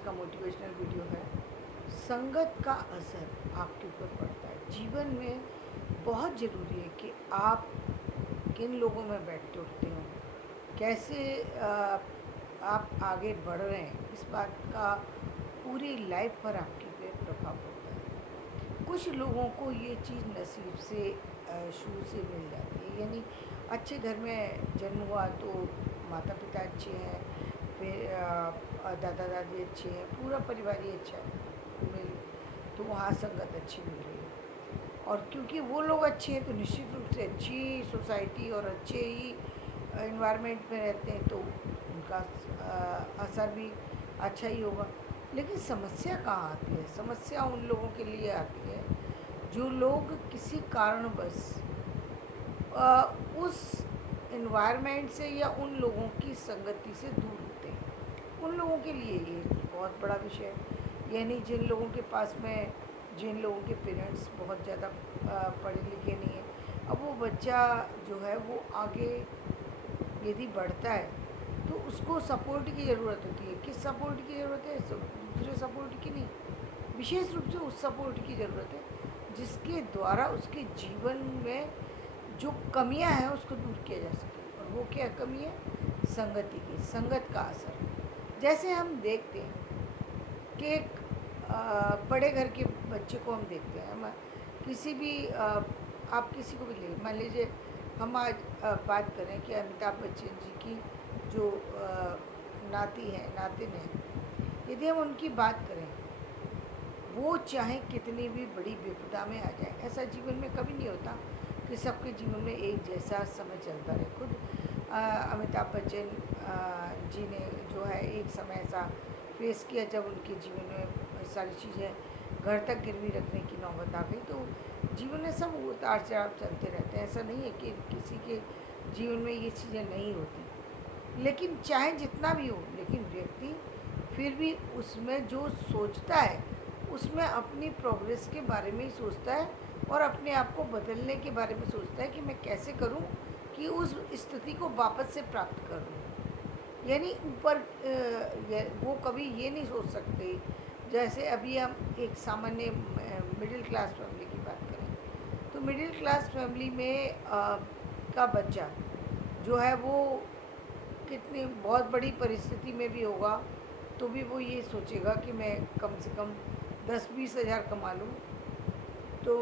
आज का motivational video है। संगत का असर आपके ऊपर पड़ता है। जीवन में बहुत ज़रूरी है कि आप किन लोगों में बैठते उठते हो, कैसे आप आगे बढ़ रहे हैं, इस बात का पूरी लाइफ पर आपके पे प्रभाव पड़ता है। कुछ लोगों को ये चीज़ नसीब से शुरू से मिल जाती है, यानी अच्छे घर में जन्म हुआ तो माता पिता अच्छे हैं, फिर दादा दादी अच्छे हैं, पूरा परिवार ही अच्छा है मिल, तो वहाँ संगत अच्छी मिल रही है। और क्योंकि वो लोग अच्छे हैं तो निश्चित रूप से अच्छी सोसाइटी और अच्छे ही इन्वायरमेंट में रहते हैं, तो उनका असर भी अच्छा ही होगा। लेकिन समस्या कहाँ आती है? समस्या उन लोगों के लिए आती है जो लोग किसी कारणवश उस इन्वायरमेंट से या उन लोगों की संगति से दूर होते हैं। उन लोगों के लिए ये बहुत बड़ा विषय है। यानी जिन लोगों के पास में, जिन लोगों के पेरेंट्स बहुत ज़्यादा पढ़े लिखे नहीं हैं, अब वो बच्चा जो है वो आगे यदि बढ़ता है तो उसको सपोर्ट की ज़रूरत होती है। किस सपोर्ट की ज़रूरत है? दूसरे सपोर्ट की नहीं, विशेष रूप से उस सपोर्ट की ज़रूरत है जिसके द्वारा उसके जीवन में जो कमियां हैं उसको दूर किया जा सके। और वो क्या कमी है? संगति की, संगत का असर। जैसे हम देखते हैं कि एक बड़े घर के बच्चे को हम देखते हैं, हम किसी भी आप किसी को भी ले मान लीजिए, हम आज बात करें कि अमिताभ बच्चन जी की जो नाती है, नातिन है, यदि हम उनकी बात करें, वो चाहे कितनी भी बड़ी विपदा में आ जाए, ऐसा जीवन में कभी नहीं होता कि सबके जीवन में एक जैसा समय चलता रहे। खुद अमिताभ बच्चन जी ने जो है एक समय ऐसा फेस किया जब उनके जीवन में सारी चीज़ें घर तक गिरवी रखने की नौबत आ गई। तो जीवन में सब उतार चढ़ाव चलते रहते हैं, ऐसा नहीं है कि किसी के जीवन में ये चीज़ें नहीं होती। लेकिन चाहे जितना भी हो, लेकिन व्यक्ति फिर भी उसमें जो सोचता है उसमें अपनी प्रोग्रेस के बारे में ही सोचता है और अपने आप को बदलने के बारे में सोचता है कि मैं कैसे करूं कि उस स्थिति को वापस से प्राप्त करूं। यानी ऊपर वो कभी ये नहीं सोच सकते। जैसे अभी हम एक सामान्य मिडिल क्लास फैमिली की बात करें, तो मिडिल क्लास फैमिली में का बच्चा जो है वो कितनी बहुत बड़ी परिस्थिति में भी होगा तो भी वो ये सोचेगा कि मैं कम से कम 10-20 हज़ार कमा लूँ तो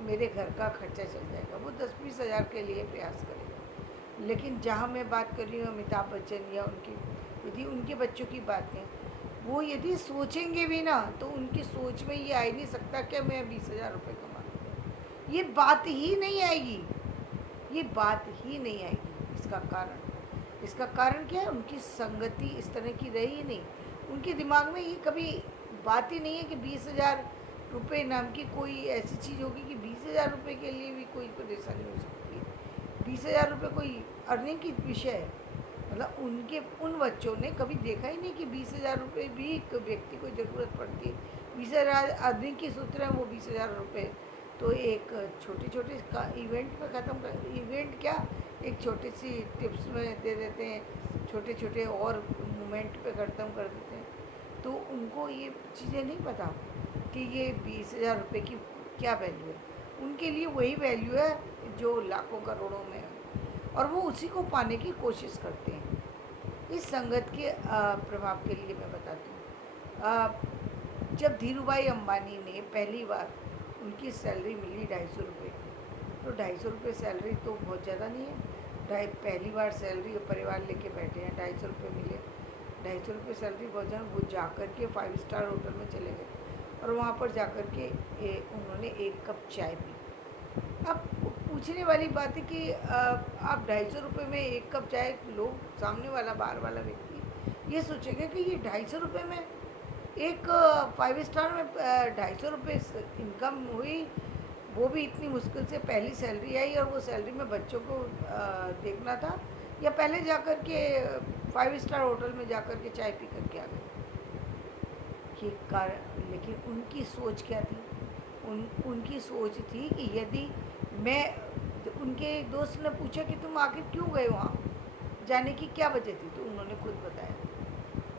मेरे घर का खर्चा चल जाएगा। वो 10-20 हज़ार के लिए प्रयास करेगा। लेकिन जहाँ मैं बात कर रही हूँ अमिताभ बच्चन या उनकी, यदि उनके बच्चों की बात करें, वो यदि सोचेंगे भी ना तो उनकी सोच में ये आ ही नहीं सकता कि मैं 20 हज़ार रुपये कमा लूँ। ये बात ही नहीं आएगी, ये बात ही नहीं आएगी। इसका कारण क्या है? उनकी संगति इस तरह की रही ही नहीं। उनके दिमाग में ये कभी बात ही नहीं है कि 20 हज़ार रुपये नाम की कोई ऐसी चीज़ होगी कि 20 हज़ार रुपये के लिए भी कोई परेशानी हो सकती है। 20 हज़ार रुपये कोई अर्निंग की विषय है। मतलब उनके उन बच्चों ने कभी देखा ही नहीं कि 20 हज़ार रुपये भी एक व्यक्ति को ज़रूरत पड़ती है। 20 हज़ार अर्निंग की सूत्र है, वो 20 हज़ार रुपये तो एक छोटे छोटे का इवेंट में ख़त्म कर, इवेंट क्या, एक छोटी सी टिप्स में दे देते हैं, छोटे छोटे और मोमेंट पे ख़त्म कर देते हैं। तो उनको ये चीज़ें नहीं पता कि ये 20 हज़ार रुपये की क्या वैल्यू है। उनके लिए वही वैल्यू है जो लाखों करोड़ों में है, और वो उसी को पाने की कोशिश करते हैं। इस संगत के प्रभाव के लिए मैं बताती हूँ। जब धीरूभाई अंबानी ने पहली बार उनकी सैलरी मिली 250 रुपये, तो 250 रुपये सैलरी तो बहुत ज़्यादा नहीं है। पहली बार सैलरी परिवार लेके बैठे हैं, 250 रुपये मिले, 250 रुपये सैलरी बहुत ज़्यादा। वो जा कर के 5 स्टार होटल में चले गए और वहाँ पर जा कर के उन्होंने एक कप चाय पी। अब पूछने वाली बात है कि आप 250 रुपये में एक कप चाय लो, सामने वाला बाहर वाला व्यक्ति ये सोचेगा कि ये 250 रुपये में एक 5 स्टार में 250 रुपये इनकम हुई, वो भी इतनी मुश्किल से पहली सैलरी आई, और वो सैलरी में बच्चों को देखना था, या पहले जा कर के 5 स्टार होटल में जा कर के चाय पी कर के आ गए। ये कारण, लेकिन उनकी सोच क्या थी? उनकी सोच थी कि यदि मैं, उनके एक दोस्त ने पूछा कि तुम आखिर क्यों गए वहाँ, जाने की क्या वजह थी? तो उन्होंने खुद बताया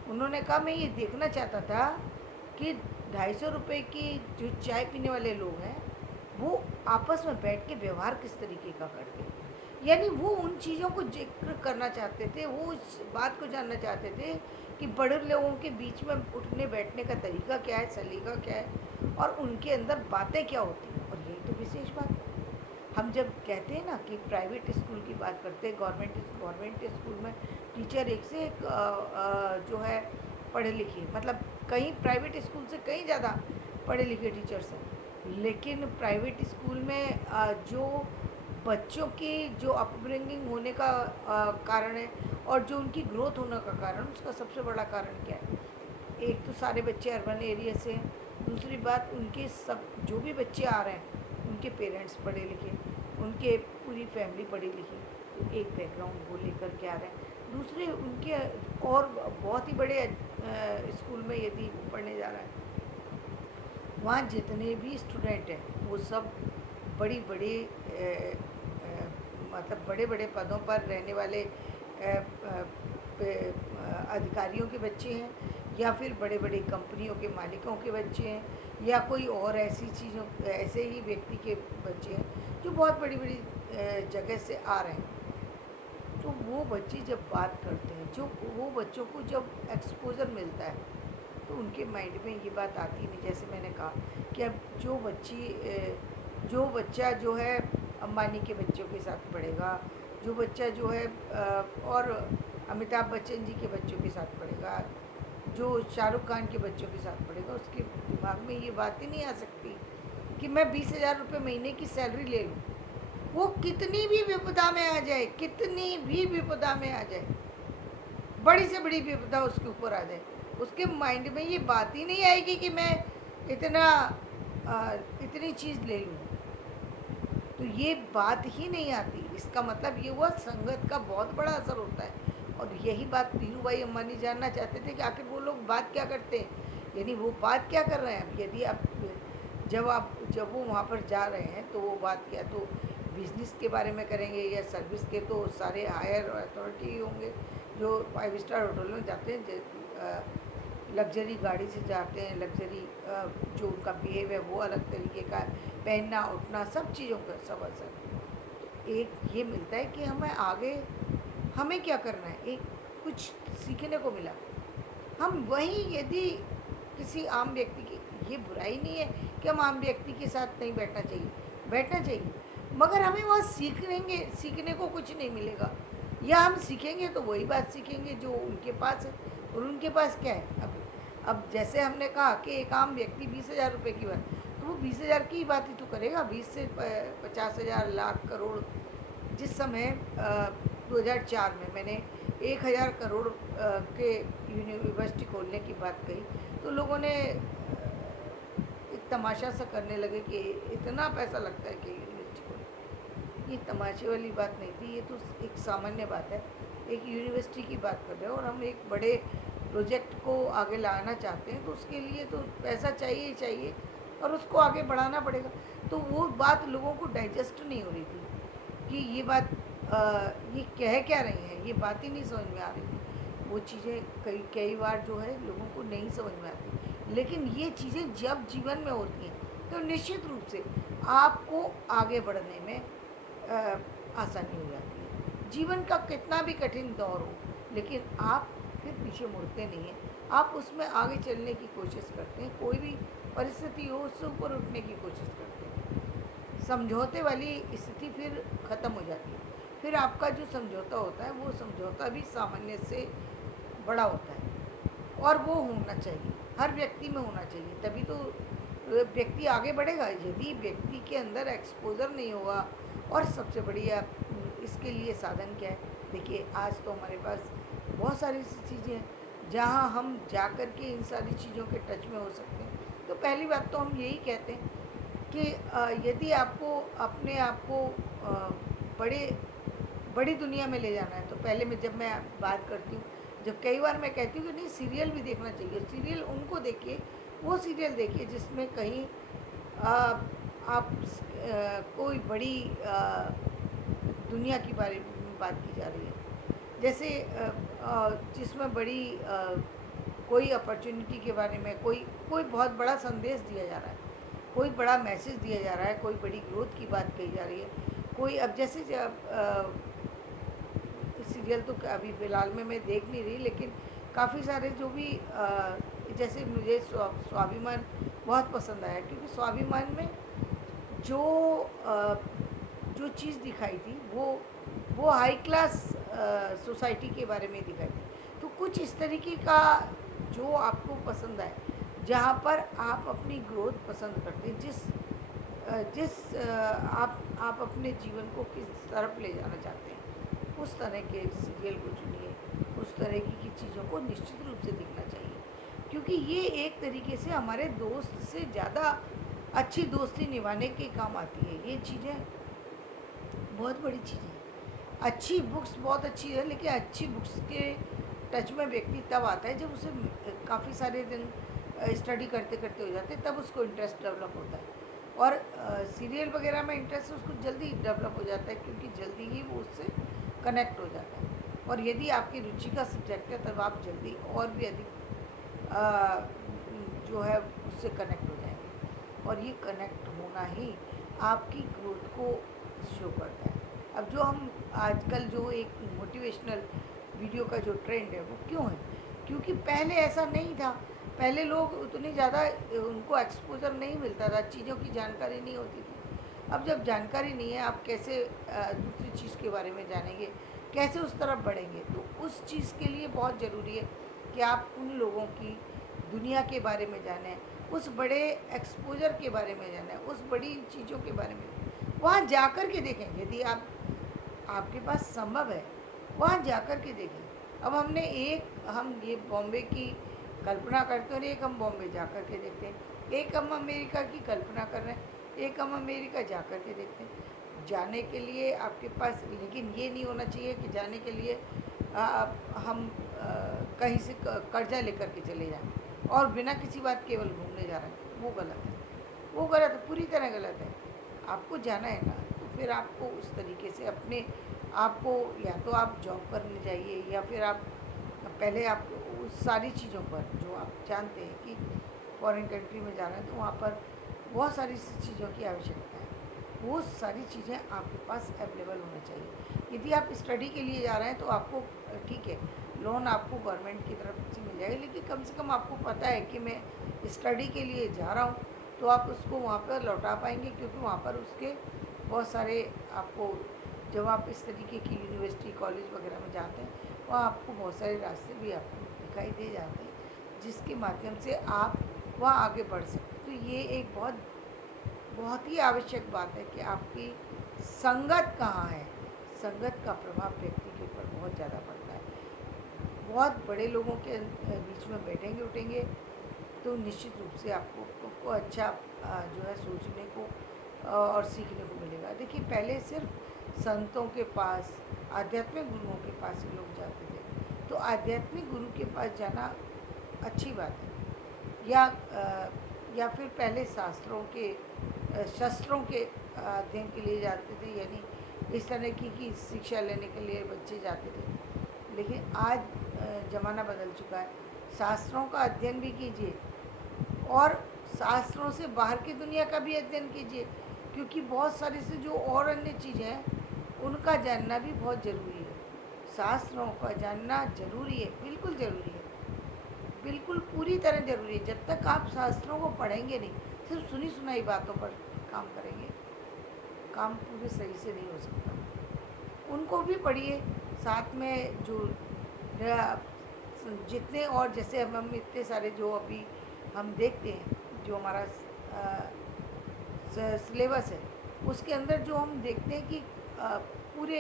उन्होंने कहा मैं ये देखना चाहता था कि 250 रुपये की जो चाय पीने वाले लोग हैं वो आपस में बैठ के व्यवहार किस तरीके का करते हैं। यानी वो उन चीज़ों को जिक्र करना चाहते थे, वो उस बात को जानना चाहते थे कि बड़े लोगों के बीच में उठने बैठने का तरीका क्या है, सलीका क्या है और उनके अंदर बातें क्या होती हैं। और यही तो विशेष बात है। हम जब कहते हैं ना कि प्राइवेट स्कूल की बात करते हैं, गवर्नमेंट स्कूल में टीचर एक से एक जो है पढ़े लिखे, मतलब कहीं प्राइवेट स्कूल से कहीं ज़्यादा पढ़े लिखे टीचर्स हैं। लेकिन प्राइवेट स्कूल में जो बच्चों की जो अपब्रिंगिंग होने का कारण है और जो उनकी ग्रोथ होने का कारण, उसका सबसे बड़ा कारण क्या है? एक तो सारे बच्चे अर्बन एरिया से हैं, दूसरी बात उनके सब जो भी बच्चे आ रहे हैं उनके पेरेंट्स पढ़े लिखे, उनके पूरी फैमिली पढ़ी लिखी, तो एक बैकग्राउंड वो लेकर के आ रहे हैं। दूसरे उनके और बहुत ही बड़े स्कूल में यदि पढ़ने जा रहा है, वहाँ जितने भी स्टूडेंट हैं वो सब बड़ी बड़ी मतलब बड़े बड़े पदों पर रहने वाले अधिकारियों के बच्चे हैं, या फिर बड़े बड़े कंपनियों के मालिकों के बच्चे हैं, या कोई और ऐसी चीज़ों ऐसे ही व्यक्ति के बच्चे हैं जो बहुत बड़ी बड़ी जगह से आ रहे हैं। तो वो बच्चे जब बात करते हैं, जो वो बच्चों को जब एक्सपोज़र मिलता है तो उनके माइंड में ये बात आती नहीं। जैसे मैंने कहा कि अब जो बच्चा जो है अंबानी के बच्चों के साथ पढ़ेगा, जो बच्चा जो है और अमिताभ बच्चन जी के बच्चों के साथ पढ़ेगा, जो शाहरुख खान के बच्चों के साथ पढ़ेगा, उसके दिमाग में ये बात ही नहीं आ सकती कि मैं 20,000 रुपये महीने की सैलरी ले लूँ। वो कितनी भी विपदा में आ जाए, कितनी भी विपदा में आ जाए, बड़ी से बड़ी विपदा उसके ऊपर आ जाए, उसके माइंड में ये बात ही नहीं आएगी कि मैं इतना इतनी चीज़ ले लूँ। तो ये बात ही नहीं आती। इसका मतलब ये हुआ संगत का बहुत बड़ा असर होता है। और यही बात धीरू भाई अम्बानी जानना चाहते थे कि आखिर वो लोग बात क्या करते हैं, यानी वो बात क्या कर रहे हैं। अब यदि जब वो वहाँ पर जा रहे हैं तो वो बात या तो बिजनेस के बारे में करेंगे या सर्विस के, तो सारे हायर अथॉरिटी होंगे जो 5 स्टार होटल में जाते हैं, लग्जरी गाड़ी से जाते हैं, लग्जरी जो उनका बिहेव है वो अलग तरीके का है, पहनना उठना सब चीज़ों का सब असर। एक ये मिलता है कि हमें आगे हमें क्या करना है, एक कुछ सीखने को मिला। हम वहीं यदि किसी आम व्यक्ति की, ये बुराई नहीं है कि हम आम व्यक्ति के साथ नहीं बैठना चाहिए, बैठना चाहिए, मगर हमें वहाँ सीखने को कुछ नहीं मिलेगा। या हम सीखेंगे तो वही बात सीखेंगे जो उनके पास है, और उनके पास क्या है। अब जैसे हमने कहा कि एक आम व्यक्ति 20,000 रुपये की बात, तो वो 20,000 की ही बात ही तो करेगा। 20 से 50,000 लाख करोड़। जिस समय 2004 में मैंने 1,000 करोड़ के यूनिवर्सिटी खोलने की बात कही, तो लोगों ने एक तमाशा सा करने लगे कि इतना पैसा लगता है कि यूनिवर्सिटी खोलने। ये तमाशे वाली बात नहीं थी, ये तो एक सामान्य बात है। एक यूनिवर्सिटी की बात कर रहे हो और हम एक बड़े प्रोजेक्ट को आगे लाना चाहते हैं, तो उसके लिए तो पैसा चाहिए ही चाहिए और उसको आगे बढ़ाना पड़ेगा। तो वो बात लोगों को डाइजेस्ट नहीं हो रही थी कि ये बात ये कह क्या रही हैं, ये बात ही नहीं समझ में आ रही थी। वो चीज़ें कई बार जो है लोगों को नहीं समझ में आती, लेकिन ये चीज़ें जब जीवन में होती हैं तो निश्चित रूप से आपको आगे बढ़ने में आसानी हो जाती है। जीवन का कितना भी कठिन दौर हो, लेकिन आप फिर पीछे मुड़ते नहीं हैं, आप उसमें आगे चलने की कोशिश करते हैं। कोई भी परिस्थिति हो उससे ऊपर उठने की कोशिश करते हैं। समझौते वाली स्थिति फिर ख़त्म हो जाती है। फिर आपका जो समझौता होता है वो समझौता भी सामान्य से बड़ा होता है, और वो होना चाहिए, हर व्यक्ति में होना चाहिए, तभी तो व्यक्ति आगे बढ़ेगा। यदि व्यक्ति के अंदर एक्सपोज़र नहीं होगा, और सबसे बढ़िया इसके लिए साधन क्या है। देखिए आज तो हमारे पास बहुत सारी ऐसी चीज़ें हैं जहाँ हम जा कर के इन सारी चीज़ों के टच में हो सकते हैं। तो पहली बात तो हम यही कहते हैं कि यदि आपको अपने आप को बड़े बड़ी दुनिया में ले जाना है, तो पहले जब मैं बात करती हूँ, जब कई बार मैं कहती हूँ कि नहीं सीरियल भी देखना चाहिए, सीरियल उनको देखिए, वो सीरियल देखिए जिसमें कहीं आप कोई बड़ी दुनिया की बारे में बात की जा रही है। जैसे जिसमें बड़ी कोई अपॉर्चुनिटी के बारे में, कोई कोई बहुत बड़ा संदेश दिया जा रहा है, कोई बड़ा मैसेज दिया जा रहा है, कोई बड़ी ग्रोथ की बात कही जा रही है। कोई अब जैसे जब सीरियल तो अभी फ़िलहाल में मैं देख नहीं रही, लेकिन काफ़ी सारे जो भी जैसे मुझे स्वाभिमान बहुत पसंद आया, क्योंकि स्वाभिमान में जो अ, जो चीज़ दिखाई थी वो हाई क्लास सोसाइटी के बारे में दिखाई थी। तो कुछ इस तरीके का जो आपको पसंद आए, जहाँ पर आप अपनी ग्रोथ पसंद करते हैं, आप अपने जीवन को किस तरफ ले जाना चाहते हैं, उस तरह के सीरियल को चुनिए, उस तरह की चीज़ों को निश्चित रूप से देखना चाहिए, क्योंकि ये एक तरीके से हमारे दोस्त से ज़्यादा अच्छी दोस्ती निभाने के काम आती है। ये चीज़ें बहुत बड़ी चीज़ है। अच्छी बुक्स बहुत अच्छी है, लेकिन अच्छी बुक्स के टच में व्यक्ति तब आता है जब उसे काफ़ी सारे दिन स्टडी करते करते हो जाते हैं, तब उसको इंटरेस्ट डेवलप होता है। और सीरियल वगैरह में इंटरेस्ट उसको जल्दी डेवलप हो जाता है, क्योंकि जल्दी ही वो उससे कनेक्ट हो जाता है। और यदि आपकी रुचि का सब्जेक्ट है, तब आप जल्दी और भी अधिक जो है उससे कनेक्ट हो जाएंगे, और ये कनेक्ट होना ही आपकी ग्रोथ को शो करता है। अब जो हम आजकल जो एक मोटिवेशनल वीडियो का जो ट्रेंड है, वो क्यों है? क्योंकि पहले ऐसा नहीं था। पहले लोग उतनी ज़्यादा उनको एक्सपोज़र नहीं मिलता था, चीज़ों की जानकारी नहीं होती थी। अब जब जानकारी नहीं है, आप कैसे दूसरी चीज़ के बारे में जानेंगे, कैसे उस तरफ बढ़ेंगे? तो उस चीज़ के लिए बहुत ज़रूरी है कि आप उन लोगों की दुनिया के बारे में जानें, उस बड़े एक्सपोज़र के बारे में जानें, उस बड़ी चीज़ों के बारे में वहाँ जाकर के देखें। यदि आपके पास संभव है, वहाँ जाकर के देखें। अब हम ये बॉम्बे की कल्पना करते हैं, और एक हम बॉम्बे जा कर के देखते हैं, एक हम अमेरिका की कल्पना कर रहे हैं, एक हम अमेरिका जा कर के देखते हैं। जाने के लिए आपके पास, लेकिन ये नहीं होना चाहिए कि जाने के लिए हम कहीं से कर्जा लेकर के चले जाएं और बिना किसी बात केवल घूमने जा रहे हैं। वो गलत है, वो गलत है, पूरी तरह गलत है। आपको जाना है ना, तो फिर आपको उस तरीके से अपने आप को, या तो आप जॉब करने जाइए, या फिर आप पहले आप उस सारी चीज़ों पर जो आप जानते हैं कि फॉरेन कंट्री में जा रहे हैं, तो वहाँ पर बहुत सारी चीज़ों की आवश्यकता है। वो सारी चीज़ें आपके पास अवेलेबल होना चाहिए। यदि आप स्टडी के लिए जा रहे हैं, तो आपको ठीक है, लोन आपको गवर्नमेंट की तरफ से मिल जाएगा, लेकिन कम से कम आपको पता है कि मैं स्टडी के लिए जा रहा हूँ, तो आप उसको वहाँ पर लौटा पाएंगे, क्योंकि वहाँ पर उसके बहुत सारे आपको, जब आप इस तरीके की यूनिवर्सिटी कॉलेज वगैरह में जाते हैं, वहाँ आपको बहुत सारे रास्ते भी आपको दिखाई दे जाते हैं, जिसके माध्यम से आप वहाँ आगे बढ़ सकते हैं। तो ये एक बहुत बहुत ही आवश्यक बात है कि आपकी संगत कहाँ है। संगत का प्रभाव व्यक्ति के ऊपर बहुत ज़्यादा पड़ता है। बहुत बड़े लोगों के बीच में बैठेंगे उठेंगे, तो निश्चित रूप से आपको अच्छा जो है सोचने को और सीखने को मिलेगा। देखिए, पहले सिर्फ संतों के पास, आध्यात्मिक गुरुओं के पास ही लोग जाते थे, तो आध्यात्मिक गुरु के पास जाना अच्छी बात है। या फिर पहले शस्त्रों के अध्ययन के लिए जाते थे, यानी इस तरह की शिक्षा लेने के लिए बच्चे जाते थे। लेकिन आज ज़माना बदल चुका है। शास्त्रों का अध्ययन भी कीजिए, और शास्त्रों से बाहर की दुनिया का भी अध्ययन कीजिए, क्योंकि बहुत सारी से जो और अन्य चीज़ें हैं, उनका जानना भी बहुत ज़रूरी है। शास्त्रों का जानना ज़रूरी है, बिल्कुल ज़रूरी है, बिल्कुल पूरी तरह ज़रूरी है। जब तक आप शास्त्रों को पढ़ेंगे नहीं, सिर्फ सुनी सुनाई बातों पर काम करेंगे, काम पूरे सही से नहीं हो सकता। उनको भी पढ़िए, साथ में जो जितने, और जैसे हम इतने सारे जो अभी हम देखते हैं, जो हमारा सिलेबस है, उसके अंदर जो हम देखते हैं कि पूरे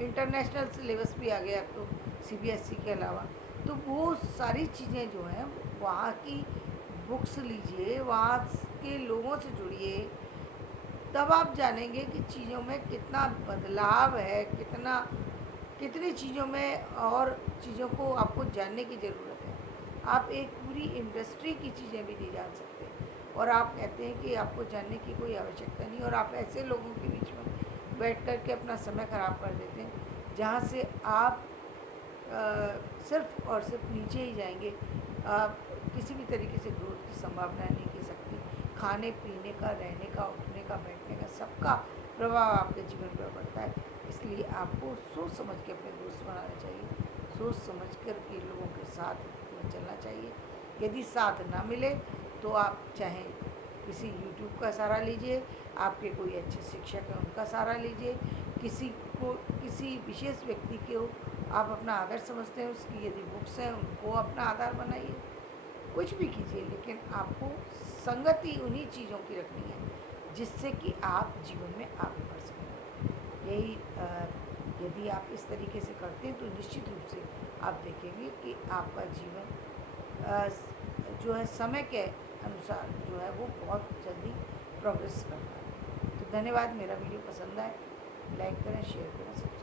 इंटरनेशनल सिलेबस भी आ गया अब तो, सीबीएसई के अलावा। तो वो सारी चीज़ें जो हैं, वहाँ की बुक्स लीजिए, वहाँ के लोगों से जुड़िए, तब आप जानेंगे कि चीज़ों में कितना बदलाव है, कितनी चीज़ों में और चीज़ों को आपको जानने की ज़रूरत है। आप एक पूरी इंडस्ट्री की चीज़ें भी नहीं जान सकते, और आप कहते हैं कि आपको जानने की कोई आवश्यकता नहीं, और आप ऐसे लोगों के बीच में बैठ कर के अपना समय ख़राब कर देते हैं, जहाँ से आप सिर्फ़ और सिर्फ नीचे ही जाएंगे, किसी भी तरीके से ग्रोथ की संभावना नहीं की सकती। खाने पीने का, रहने का, उठने का, बैठने का सबका प्रभाव आपके जीवन पर पड़ता है। इसलिए आपको सोच समझ के अपने दोस्त बनाने चाहिए, सोच समझ कर के लोगों के साथ में चलना चाहिए। यदि साथ ना मिले तो आप चाहे किसी यूट्यूब का सहारा लीजिए, आपके कोई अच्छे शिक्षक हैं उनका सहारा लीजिए, किसी को, किसी विशेष व्यक्ति को आप अपना आदर समझते हैं, उसकी यदि बुक्स हैं उनको अपना आधार बनाइए, कुछ भी कीजिए, लेकिन आपको संगति उन्हीं चीज़ों की रखनी है जिससे कि आप जीवन में आगे बढ़ सकें। यही यदि आप इस तरीके से करते हैं तो निश्चित रूप से आप देखेंगे कि आपका जीवन जो है समय के अनुसार जो है वो बहुत जल्दी प्रोग्रेस करता है। तो धन्यवाद। मेरा वीडियो पसंद आए लाइक करें, शेयर करें, सब्सक्राइब